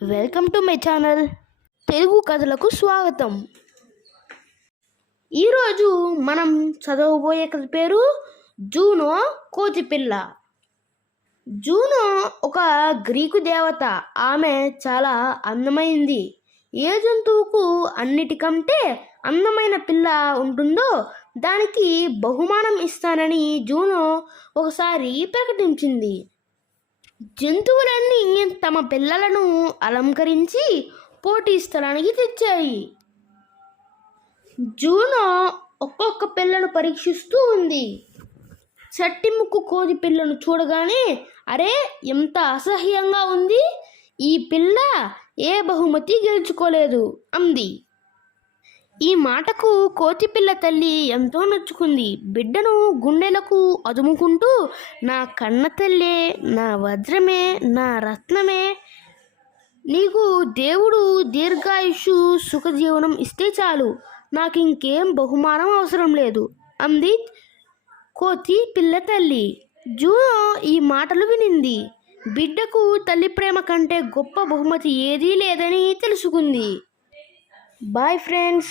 Welcome to my channel Telugu కథలకు స్వాగతం. ఈరోజు మనం చదవబోయే కథ పేరు జూనో కోతిపిల్ల. జూనో ఒక గ్రీకు దేవత. ఆమె చాలా అందమైంది. ఏ జంతువుకు అన్నిటికంటే అందమైన పిల్ల ఉంటుందో దానికి బహుమానం ఇస్తానని జూనో ఒకసారి ప్రకటించింది. జంతువులన్నీ తమ పిల్లలను అలంకరించి పోటీ స్థలానికి తెచ్చాయి. జూనో ఒక్కొక్క పిల్లను పరీక్షిస్తూ ఉంది. చట్టిముక్కు కోతి పిల్లను చూడగానే, అరే ఎంత అసహ్యంగా ఉంది, ఈ పిల్ల ఏ బహుమతి గెలుచుకోలేదు అంది. ఈ మాటకు కోతిపిల్ల తల్లి ఎంతో నొచ్చుకుంది. బిడ్డను గుండెలకు అదుముకుంటూ, నా కన్న తల్లే, నా వజ్రమే, నా రత్నమే, నీకు దేవుడు దీర్ఘాయుషు సుఖజీవనం ఇస్తే చాలు, నాకు ఇంకేం బహుమానం అవసరం లేదు అంది కోతి పిల్ల తల్లి. జూనో ఈ మాటలు వినింది. బిడ్డకు తల్లి ప్రేమ కంటే గొప్ప బహుమతి ఏదీ లేదని తెలుసుకుంది. Boy friends.